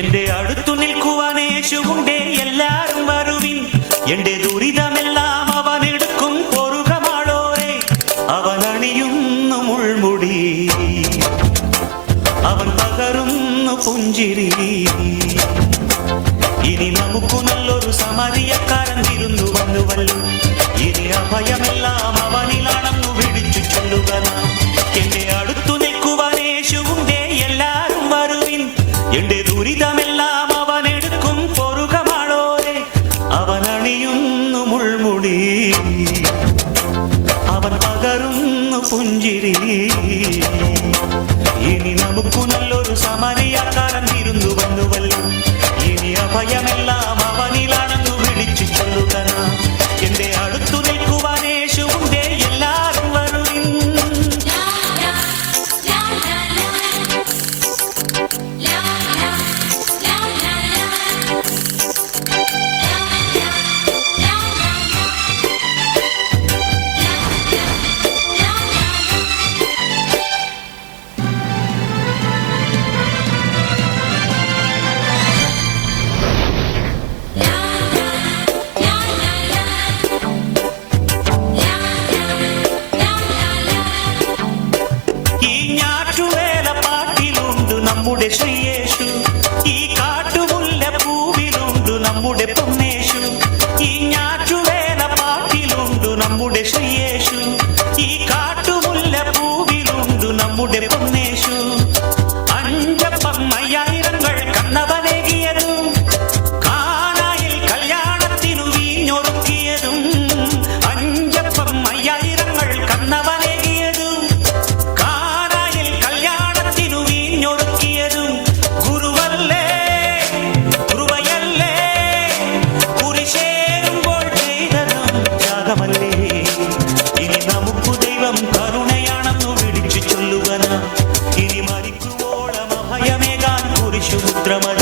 എന്റെ അടുത്തു നിൽക്കുവാൻ യേശുവുണ്ടേ, എല്ലാരും വരുവിൻ. എന്റെ ദുരിതമെല്ലാം അവനെടുക്കും പൊറുകമാളോരെ. അവൻ അണിയുന്നു മുൾമുടി, അവൻ പകരുന്നു പുഞ്ചിരി. ഇനി നമുക്ക് നല്ലൊരു സമരിയക്കാരൻ തിരുന്നു വന്നുവല്ലോ. ഇനി അഭയമെല്ലാം അവനിലാണെന്നു വിളിച്ചു ചൊല്ലുക. എന്റെ അടുത്തു നിൽക്കുവാൻ യേശുവുണ്ടേ, എല്ലാരും വരുവിൻ. എന്റെ ദുരിതമെല്ലാം അവനെടുക്കും പൊറുകമാളോരെ. അവൻ അണിയുന്നു മുൾമുടി, അവൻ പകരുന്നു പുഞ്ചിരി. ഇനി നമുക്ക് നല്ലൊരു സമരിയക്കാരൻ തിരുന്നു വന്നുവല്ലോ. ഇനി അഭയമെല്ലാം അവനിലാണെന്നു വിളിച്ചു ചൊല്ലുക. എന്റെ അടുത്തു നിൽക്കുവാൻ യേശുവുണ്ടേ, എല്ലാരും വരുവിൻ. നമ്മുടെ ശ്രീയേശു, ഈ കാട്ടുമുല്ല പൂവിലുണ്ട് നമ്മുടെ പൊന്നേശു. ഈ ഞാറ്റുവേല പാട്ടിലുണ്ട് നമ്മുടെ ശ്രീയേശു, ഈ കാട്ടുമുല്ല പൂവിലുണ്ട് നമ്മുടെ പൊന്നേശു. അഞ്ചപ്പം അയ്യായിരങ്ങൾ കണ്ണവനേകിയതും, കാനായിൽ കല്യാണത്തിനു വീഞ്ഞൊരുക്കിയതും. അഞ്ചപ്പം അയ്യായിരങ്ങൾ കണ്ണവനേകിയതും, കാനായിൽ കല്യാണത്തിനു വീഞ്ഞൊരുക്കിയതും. ഗുരുവല്ലേ കൃപയല്ലേ കുരിശേറുമ്പോൾ ചെയ്തതും ത്യാഗമല്ലേ. ഇനി നമുക്ക് ദൈവം കരുണയാണെന്നു വിളിച്ചു ചൊല്ലുക. ഇനി മരിക്കുവോളം അഭയമേകാൻ കുരിശുപുത്രമതി.